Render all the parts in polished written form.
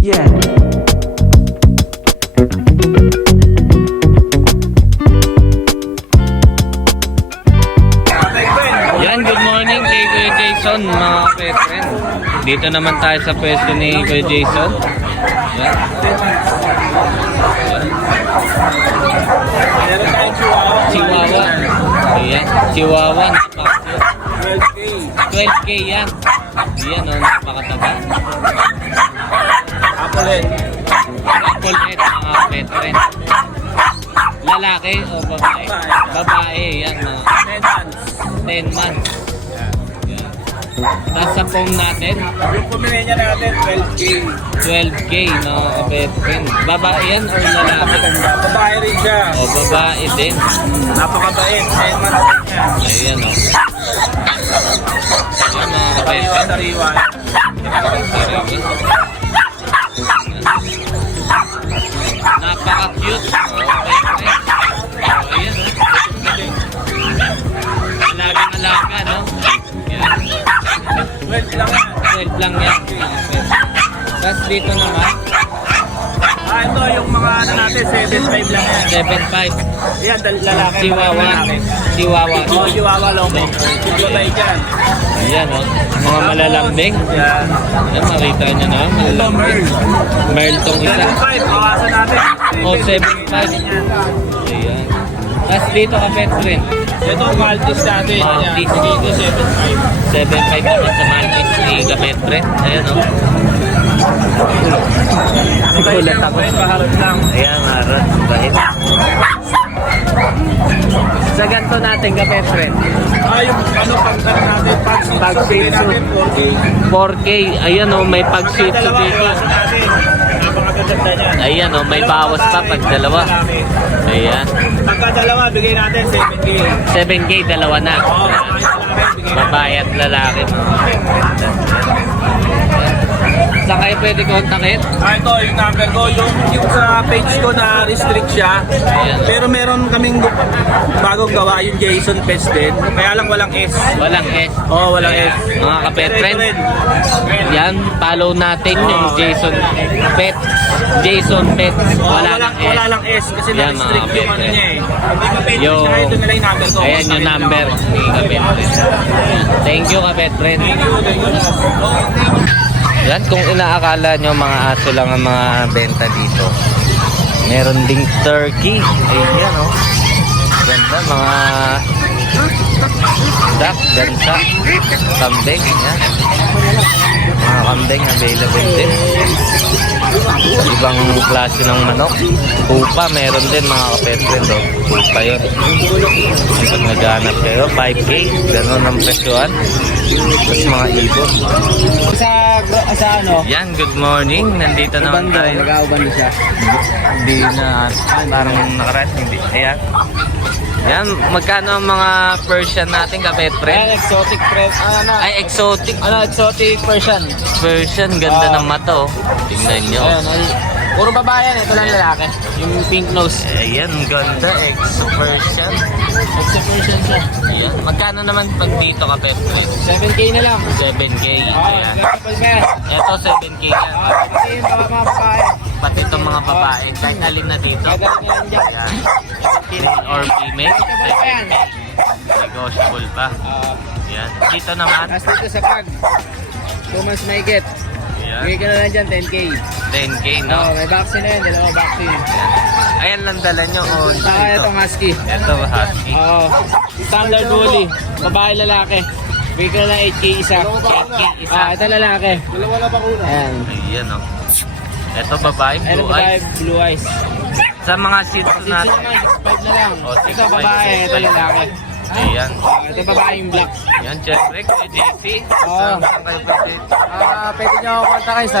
Yeah. Yan, good morning kay Kuya Jason, mga kapetren. Dito naman tayo sa pwesto ni Kuya Jason. Yan. Chihuahua. Ayan, Chihuahua. 12K yan. Yan o, napakataba. Apple Apple head, mga kapetren. Lalaki o babae? Babae, yan mga 10 months. Yan. Tapos sa phone natin, Yung pumilenya natin, 12K. 12K, no, kapetren. Babae yan or lalaki? Babae rin siya. O babae din. Napakabait. 10 months din niya. Ayan o. Yan mga kapetren. Sariwa. Napaka-cute. Ayan o. Alagang-alaga, no? Yan. 12 lang yan. 12 lang yan. Tapos dito naman, Ito yung mga ano natin, 7.5 lang yan. 7.5. Yan, lalaki. Chihuahua. lalaki. Chihuahua. Oh, Chihuahua Lomo. Chihuahua dyan. Ayan o. Mga malalambing. Yan. Ayan, makita nyo na. Ito, Malalambing. Merl. Merl tong isa. 7.5, bawasan natin. O, 7.5. Ayan. Tapos dito ka pet friend. Ito, Maltese natin. Maltese. Yan. Sige, ito 7.5. 7.5 naman sa Maltese ni Kapet friend. Ayan o. Kulat ako. Paharap lang. Ayan, arat. Bahit. Sa ganito natin Kapet friend. Yung ano, pagkat natin, pag Shih Tzu. natin, 4K. 4K. Ayan o, may pag Shih Tzu Dalawa, dito. bawasan natin. Napakaganda niya. Ayan o, may bawas pa pag dalawa. Ayan. Pagka dalawa, bigay natin 7K. 7K, dalawa na. Oo, bigay natin. Babae at lalaki. Saan kayo pwede kontakin? Ito yung number ko. Yung sa page ko na restrict siya. Ayan. Pero meron kaming bagong gawa, yung Jason Pets din. Kaya lang walang S. Walang S. Oo, walang S. Mga kapet Pero friend, ito rin. yan, follow natin yung Jason Pets. Jason Pets. Wala lang S. Wala lang S kasi Yan, na-restrict mga yung ano kapet niya eh. Hindi ka pwede Yung- siya, ito nila yung number ko. Ayan yung number ni kapet friend. Thank you kapet friend. Thank you. Yan, kung inaakala nyo mga aso lang ang mga benta dito, meron ding turkey. Ayan o. Ganda, mga duck, gansa, kambing. Yan. Mga kambing available din. Ibang klase ng manok. Pupa, meron din mga kapetren do. Pupa yun. Pag naghanap kayo, 5K. Ganun ang presyoan. Tapos mga ibon. Sa ano? Yan, good morning. Nandito naman tayo. Nag-aubando siya. Hindi na, parang nakaraan. Hindi. Ayan. Yan, magkano ang mga Persian natin, kapet friend? Exotic friend. Ay, exotic. Exotic Persian. Persian, ganda ng mata oh. Tingnan nyo. Puro babae yan. Ito lang lalaki. Yung pink nose. Ayan, ganda. Exo Persian. Exotic Persian siya. Ayan. Magkano naman pag dito, kapet friend? 7K na lang. 7K. Ayan. Kapag Ito, 7K yan. Kasi yung mga babae. Pati itong mga babae. Kahit alin na dito. Gagaling yan dyan. Ayan. Male or female. 7K. Negotiable pa. Ayan. Dito naman. Tapos dito sa pag. 2 months may get. Ayan. Bigay ka na lang dyan, 10K. 10K, no? May vaccine na yun, dalawang vaccine. Ayan lang dala nyo. Oh, Saka itong husky. Ito, husky. Standard woolly. Babae lalaki. Bigay ka na lang 8K isa. 8K isa. Ito lalaki. Dalawa na bakuna. Ayan. Ayan, oh. Ito, babae, Ano blue babae, eyes. blue eyes. Sa mga shih tzu Dito natin. naman, 6'5 na lang. Oh, Ito 6'5, babae, ito 6'5. lalaki. Ayan. Ito babae yung black. Ayan, syempre, kay JC. Oo. Saan kayo pa, JC? Pwede nyo ako kontakin sa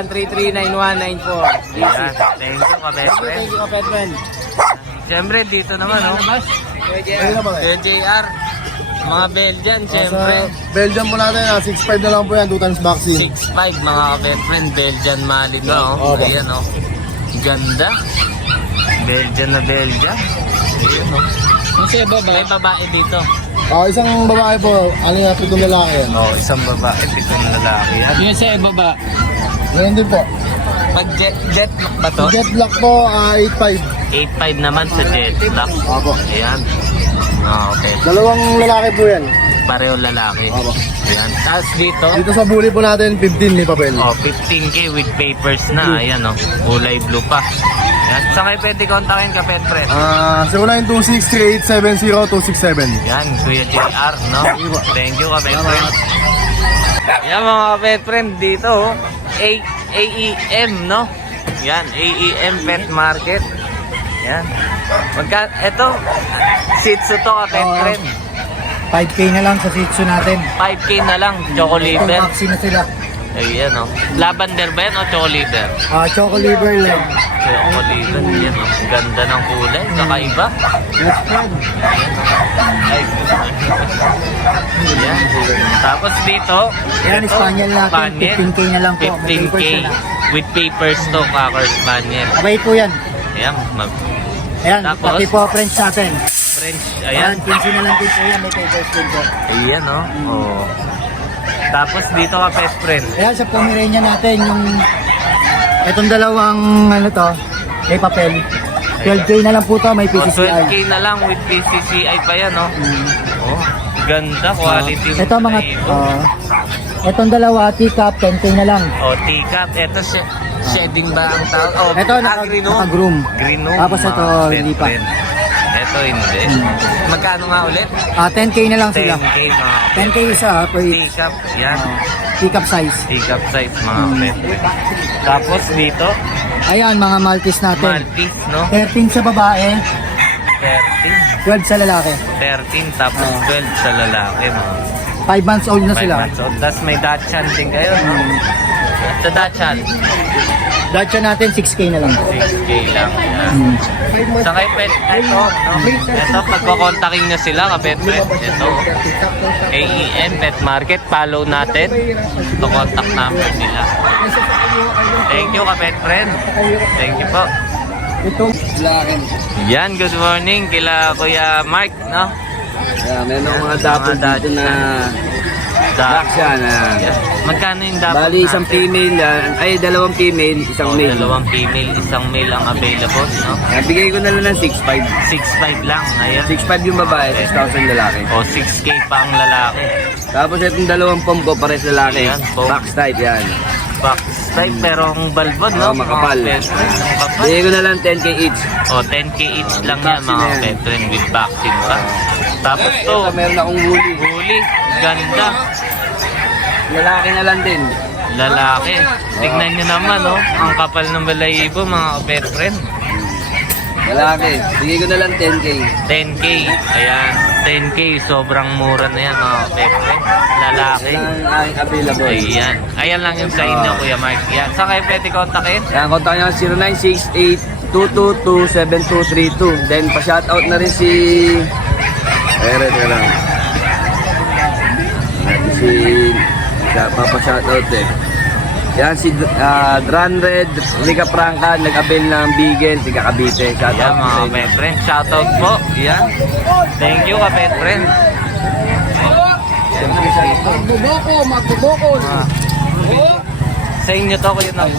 0910-133-9194. Ayan, thank you, kabestre. Thank you, pet friend. Syempre, dito naman, oh. Kay JR. Mga Belgian, syempre. Belgium po natin, 6.5 na lang po yan, 2 times vaccine. 6'5", mga kabestre. Belgian Maliga, oh. Opo. Ayan, oh. Ganda. Belgian na Belgian. Ayan, oh. Yung sa iba ba? May babae dito. Isang babae po, ano yung pitong lalaki yan. Oh, isang babae, pitong lalaki yan. Yung sa ibaba. Ngayon din po. Pag jet lock ba to? Jet black po, 8.5. 8.5 naman sa jet lock. Opo. Ayan. Okay. Dalawang lalaki po yan. Pareho lalaki. Opo. Ayan. Tapos dito, Dito sa bully po natin, 15 ni papel. 15K with papers na. Ayan, kulay blue pa. Ayan. Saan kayo pwede kontakin ka, pet friend? 0926-3870-267. Yan, Kuya JR, no? Thank you, kapet friend. Yan, mga kapet friend, dito, AEM, no? Yan, AEM Pet Market. Yan. Ito, Shih Tzu to, kapet friend. 5K na lang sa Shih Tzu natin. 5K na lang, choco Ito, liver. vaccine na sila. Ayan, Lavender ba yan o choco liver? Choco liver lang. Choco liver, yan, Ganda ng kulay, kakaiba. Let's friend. Ay, yan. Tapos dito, Ayan, ito, Spaniel natin. Spaniel. 15K na lang po. May 15K papers na. with papers to, Cocker Spaniel. Abay po yan. Ayan, Ayan, Tapos? pati po French natin. French, Ayan, ayan. 15 na lang din po yan. May papers din po. Ayan, oh. Tapos dito ka, pet friend. Ayan, sa Pomeranian natin, yung itong dalawang, may papel. 12K na lang po to, may Oh, 12K PCCI. na lang with PCCI pa yan, Oh, ganda, quality. Ito mga, Aibo. itong dalawa, teacup, 10K na lang. Oh, teacup. Ito, shedding ba ang tawag? Oh, Ito, naka-groom. Green Tapos ito, hindi pa. Ito, hindi. Magkano nga ulit? 10K na lang sila. 10K, mga 10K isa per each. teacup. Yan. Teacup size. Teacup size, mga pet. Tapos dito, Ayan, mga Maltese natin. Maltese, no? 13 sa babae, 13. 12 sa lalaki. 13, tapos 12 sa lalaki, mga 5 months old na 5 sila. months old. Tapos may Dachshund din kayo, no? Sa Dachshund, Dacia natin, 6K na lang. 6K lang. Yan. Sa kay pet, ito, no? Ito, pagkokontakin nyo sila, kapet pet. Ito, AEM Pet Market. Follow natin. Ito, contact number nila. Thank you, kapet friend. Thank you po. Ito, Yan, good morning kila Kuya Mark, no? Meron mga dapol dito na Dachshund. Yes. Magkano yung dapat Bali, isang female, dalawang female, isang male. Dalawang female, isang male ang available, no? Bigay ko na lang ng 6.5. 6.5 lang, ayan. 6.5 yung babae, 6,000 lalaki. O, 6K pa ang lalaki. Tapos itong dalawang pom ko, pares lalaki. Ayan, pom. Box type yan. Box type, pero ang balbon, no? Oo, makapal. Mga pet friend, ang kapal. Bigay ko na lang 10k each. O, 10K each lang yan, vaccine mga na yan. pet friend with vaccine pa. Tapos to, Ito, meron akong woolly. huli, ganda. Lalaki na lang din. Lalaki. Tignan nyo naman, no? Ang kapal ng balayibo, mga pet friend. Lalaki. Bigay ko na lang 10k. 10K. Ayan. 10K. Sobrang mura na yan, mga pet friend. Lalaki. Yan ang aking available. Ayan. Ayan lang yung sa inyo, Kuya Mark. Yan. Saan kayo pwede kontakin? Yan, kontak nyo 0968-222-7232. Then, pa-shoutout na rin si... Ere lang. Si... Papa-shoutout eh. Yan, si Dran Red, Rica Franca, nag-avail ng Bigel, tiga Cavite. Ayan, Shoutout mga sa inyo. pet friend. Shoutout po. Yan. Thank you, ka-pet friend. Sa inyo to, Kuya Mark.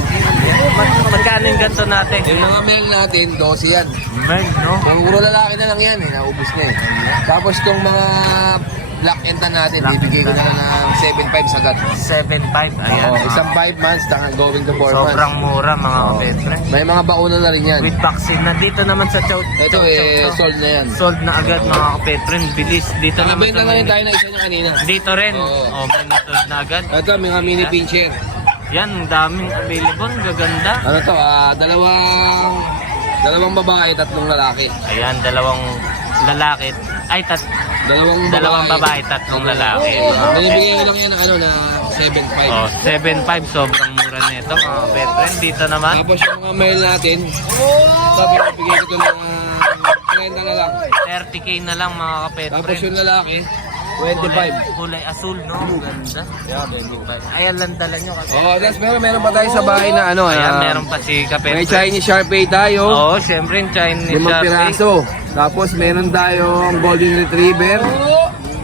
Magkano yung ganito natin? Yung mga male natin, 12 yan. Merl, no? Puro lalaki na lang yan eh, naubos na eh. Tapos itong mga black and tan natin, bibigay ko na lang ng 7.5 sagad. 7.5. Ayan. Oo, isang 5 months, going to 4 months. Sobrang mura, mga ka-pet friend. May mga bauna na rin yan. With vaccine na dito naman sa chow. Ito eh, sold na yan. Sold na agad, mga ka-pet friend. Bilis. Dito naman Nakabenta na rin tayo na isa niya kanina. Dito rin. Oo. Oh, may nasold na agad. Ito, mga mini pincher. Yan, ang daming available. Gaganda. Ano to, dalawang babae, tatlong lalaki. Ayan, dalawang lalaki. Ay, dalawang babae, tatlong lalaki. Binibigay ko lang yan ng na 7.5. Oh, 7.5. Sobrang mura nito, mga pet friend. Dito naman, Tapos yung mga male natin, sabi ko, bigay ko ito ng 30 na lang. 30K na lang, mga kapet Tapos friend. yung lalaki, Kulay, 25. kulay asul, no? Ganda. Ayan lang dala nyo kasi. Oh, that's meron pa tayo sa bahay na Ayan, meron pa si kapet may friend. Chinese Sharpei tayo, Oo, syempre yung Chinese 5 Sharpei. piraso. Tapos meron tayong Golden Retriever,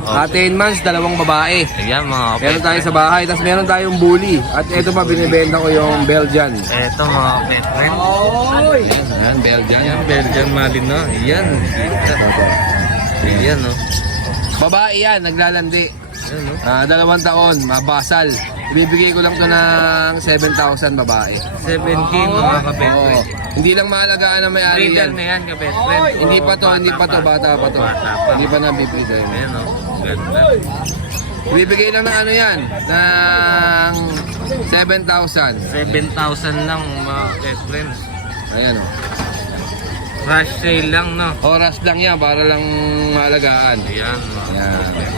10 months, 2 babae. Ayan mga Meron tayo kapetren. sa bahay, tapos meron tayong bully. At ito pa, binibenta ko yung Belgian. Ito mga kapetren. Ayan, Belgian. Ayan, Belgian Malino. Ayan. Ayan, oh. Babae yan, naglalandi. Ayan, oh. 2 taon, mabasal. Ibibigay ko lang to ng 7,000 babae. 7K mga kapetren. Oo. Hindi lang maalagaan na may-ari Breeder yan. na yan kapetren. Hindi pa to, bata pa to. Bata pa. Hindi pa nabibigay. Ayan, oh. Ganda. Ibibigay lang ng ano yan, ng 7,000. 7,000 lang mga kapetren. Ayan o. Rush sale lang, no? Oras lang yan para lang maalagaan. Ayan, mga Ayan.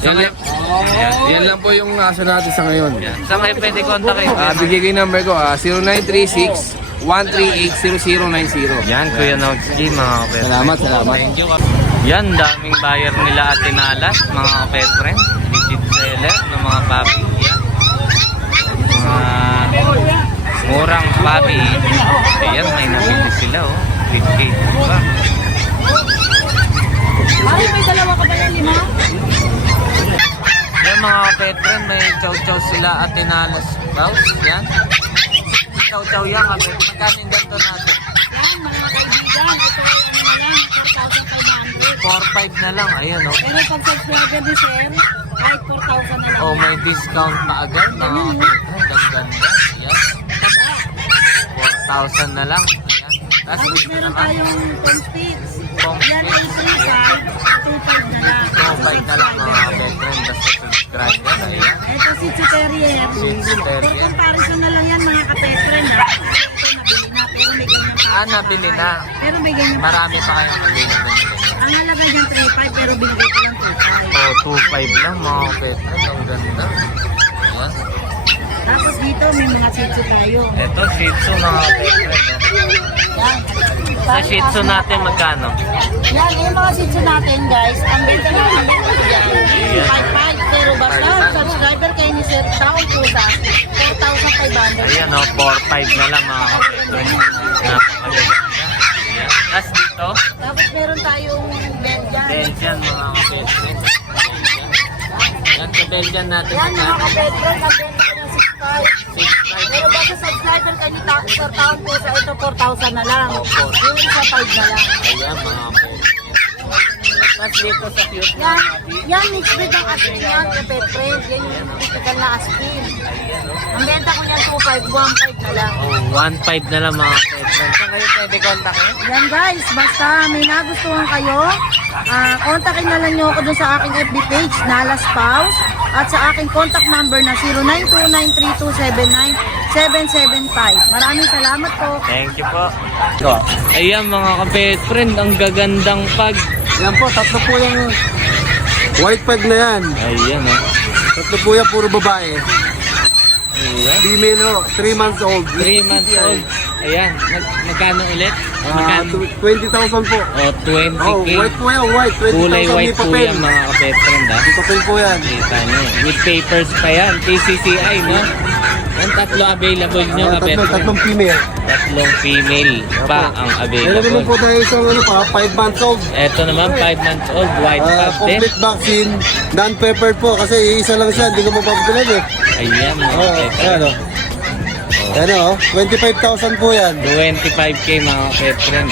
Saan kayo, Yan lang po yung aso natin sa ngayon. saan kayo pwede kontakin? Bigay ko yung number ko, 0936-138-0090. Yan, Kuya Nogski, mga kapetren. Salamat. Thank you. Yan, daming buyer nila at tinalas, mga kapetren. Legit seller ng mga papi. Yan. Mga murang papi. Ayan, may nabili sila, oh. 3K pa. Ay, may dalawa ka ba yan, 5? Yan, mga kapetren, may chow-chow sila at tinalas. Bows, yan. Chow-chow yan, kapetren. Magkano yung ganito natin? Yan, mga kaibigan. Ito ay ano na lang, 4,500. 4-5 na lang, ayan, oh. Pero pag subscriber ni Sir, kahit 4,000 na lang. Oh, may discount pa agad, mga kapetren. Ganda. Yan. 4,000 na lang. Ayan. Tapos Tapos dito meron naman, tayong Conspits. Conspits. Yan ay 3,500, 2,500 na lang. 2,500 na lang, mga kapetren. Basta subscribe yan, ayan. Ito si Terrier. Shih Tzu For Terrier. comparison na lang yan mga kapetren ha. Ito nabili na, pero may ganyan pa. Nabili na. Pero may ganyan pa. Marami pa kayong nabili na nila. Ang halaga niyan 3,500 pero binigay ko lang 2,500. Oh, 2.5 lang mga kapetren. Ang ganda. Ayan. Tapos dito may mga Shih Tzu tayo. Ito, Shih Tzu mga kapetren. Yan. Sa Shih Tzu natin magkano? Yan, yung mga Shih Tzu natin guys, ang benta natin dito yan. 5,500 pero basta subscriber kayo ni Sir Taon po sa 4,500. Ayan o, 4.5 na lang mga kapetren. Napakaganda. Ayan. Tapos dito, Tapos meron tayong Belgian. Belgian mga kapetren. Yan sa Belgian natin. Yan mga magkano? kapetren, ang benta ko ng 6,500. 6.5. Pero basta subscriber kayo ni Sir Taon po sa ito 4,000 na lang. Opo. Yung isa 5 na lang. Ayan mga kapetren. Tapos dito sa cute na Yan, natin. yan mixed breed ang aspin yan, kapetren. Yan yung typical na aspin. Ayan o. Ang benta ko niyan 2,500, 1,500 na lang. Oh, 1.5 na lang mga kapetren. Saan kayo pwede kontakin? Yan guys, basta may nagustuhan kayo, kontakin na lang nyo ako dun sa aking FB page, Nalas Paus, at sa aking contact number na 09293279-775. Maraming salamat po. Thank you po. Ayan mga kapetren, ang gagandang pag. Yan po, tatlo po yung white peg na yan. Ayan o. Tatlo po yan, puro babae. Ayan. Female o, 3 months old. 3 months old. Ayan. Magkano ulit? Magkano? 20,000 po. Oh, 20K. Oh, white po yan, white. 20,000 Kulay may white po papel. yan mga kapetren ha. May papel po yan. Kita nyo. With papers pa yan. TCCI no? Yung tatlo available nyo kapetren. Tatlong female. Tatlong female pa ang Meron naman po available. tayo isang ano pa, 5 months old. Ito naman 5 months old. White pup din. Complete vaccine, non-peppered po kasi iisa lang siya, hindi ko mapapagulan eh. Ayan mga Oo, kapetren. ayan o. Ayan o, 25,000 po yan. 25K mga kapetren.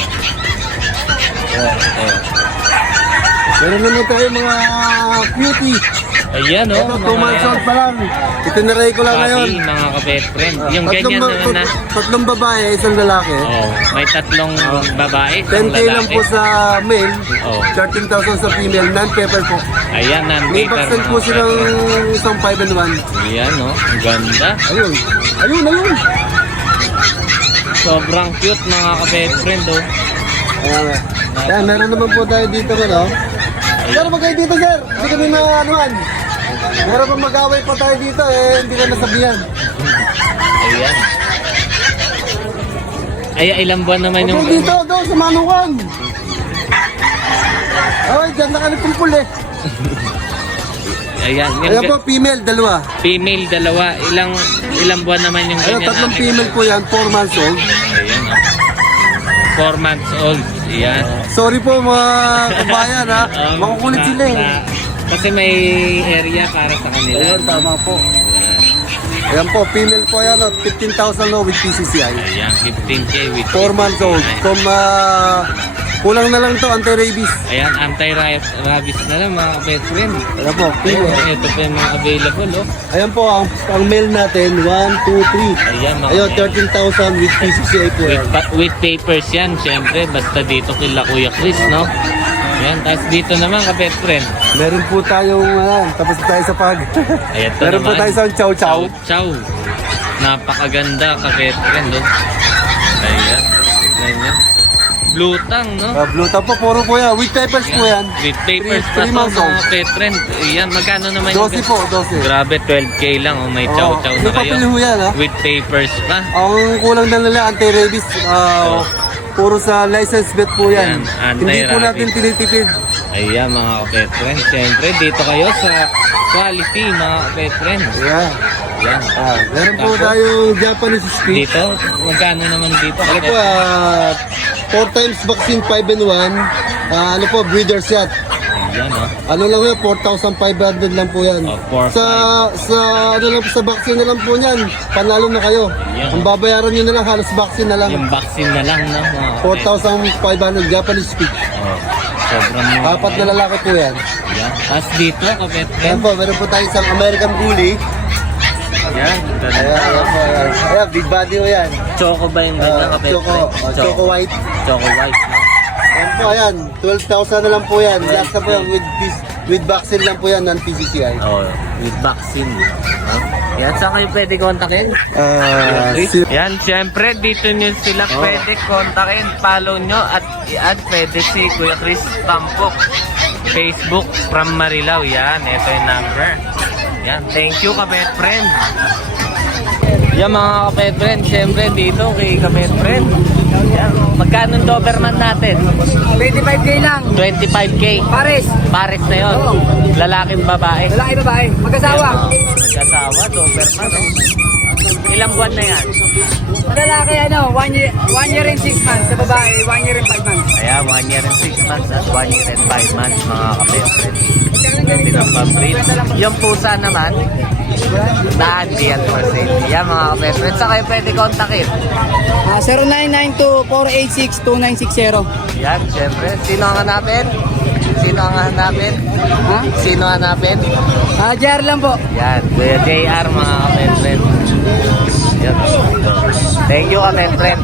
Meron naman tayo mga cutie. Ayan o. Ito, 2 months old pa lang. Itinaray ko lang ngayon. Papi, mga kapetren. Yung ganyan naman na. Tatlong babae, isang lalaki. Oh, may tatlong babae, isang 10K lang lalaki. po sa male, Oh. 13,000 sa female, non-pepper po. Ayan, May non-paper vaccine mga po silang kapetren. isang 5 and 1. Ayan o, ang ganda. Ayun, ayun, ayun. Sobrang cute mga kapetren do. Ayan, meron naman po tayo dito ano. Sir, magkayo dito sir. Hindi kami maanuhan. Meron pang mag-away pa tayo dito eh, hindi ka nasabihan. Ayan. Ay, ilang buwan naman yung... Okay, dito, doon sa manukan. Ay, dyan na kanipulpul eh. Ayan, yung Ayan po, female, dalawa. female dalawa. Ilang buwan naman yung Ayun, ganyan tatlong natin? female po yan, 4 months old. Ayan o. 4 months old. Ayan. Sorry po mga kabayan ha, makukulit sila eh. Kasi may area para sa kanila. Ayun, tama po. Ayan po, female po yan, 15,000 no with PCCI. Ayan, 15K with 4 months old. From, kulang na lang to, anti-rabies. Ayan, anti-rabies na lang mga best friend. Ayan po, female. Ito pa yung mga available, oh. Ayan po, ang male natin, 1, 2, 3. Ayan, mga Ayun, 13,000 with PCCI po yan. with papers yan, syempre, basta dito kila Kuya Chris, no? Ayan, tapos dito naman ka best friend. Meron po tayong, tapos tayo sa pag. Ayan, ito Meron po naman. tayo sa chow chow. Chow. Napakaganda ka best friend, oh. Ayan, ayan. Blue tang, no? Blue tang po, puro po yan. With papers po yan. With papers pa 3 to, months old. mga best friend. Ayan, magkano naman 12 po, 12. Grabe, 12K lang, oh. May chow-chow na May kayo. papel ho yan, ha? With papers pa. Ang kulang na nila, anti-rabies. Puro sa license bet po yan. Yan, Hindi po anti-rabies. natin tinitipid. Ayan, mga kapet friend. Siyempre, dito kayo sa quality, mga kapet friend. Ayan. Yan. Meron po Tapos, tayong Japanese speed. Dito, magkano naman dito? Ano po, kapet? 4 times vaccine, 5 in 1. Ano po, breeder shot. Ayan, oh. Ano lang yan, 4,500 lang po yan. Oh, 4,500. Ano lang po, sa vaccine na lang po niyan, panalo na kayo. Yan. Ang babayaran nyo na lang, halos vaccine na lang. Yung vaccine na lang, no? Mga kapet. 4,500 Japanese speed. Oh, sobrang mura. 4 na lalaki po yan. Ayan. Tapos dito, kapet Ayan friend. po, meron po tayo isang American Bully. Ayan, ganda. Ayan po, ayan. Ayan, big body po yan. Choco ba yung ganyan, kapet friend? Choco white. Choco white, no? Ayan po, ayan. 12,000 na lang po yan. Last na po yan with vaccine lang po yan, non-PCCI. Oh, with vaccine. Huh? Yan, saan kayo pwede kontakin? Yan, syempre, dito nyo sila pwede kontakin. Follow nyo at i-add pwede si Kuya Chris Tampok. Facebook from Marilao. Yan, ito yung number. Yan, thank you, kapet friend. Yan, mga kapet friend, syempre dito kay kapet friend. Yan, magkano Doberman natin? 25K lang. 25K. Pares. Pares na yun. Lalaking babae. Lalaki babae. Magkasawa. Magkasawa, Doberman. Oh. Ilang buwan na yan? Lalaki 1 year and 6 months. Sa babae, 1 year and 5 months. Ayan, 1 year and 6 months at 1 year and 5 months, mga kapetren. Pwede ng pambreed. Yung pusa naman, hindi yan for sale. Yan, mga kapetren. Saan kayo pwede kontakin? 0992-486-2960. Yan, syempre. Sino ang hanapin? Sino ang hanapin? Ha? Sino hanapin? JR lang po. Yan, Kuya JR, mga kapetren. Yan. Thank you, kapetren.